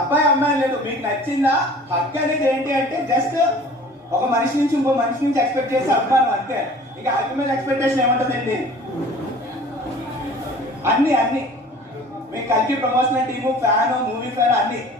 అబ్బాయి అమ్మాయి లేదు, మీకు నచ్చిందా? హక్కు అనేది ఏంటి అంటే జస్ట్ ఒక మనిషి నుంచి ఇంకో మనిషి నుంచి ఎక్స్పెక్ట్ చేసే అభిమానం అంతే. ఇక హక్కు మీద ఎక్స్పెక్టేషన్ ఏముంటుందండి? అన్ని మీకు కలిపి promotional team, fan, movie fan అన్ని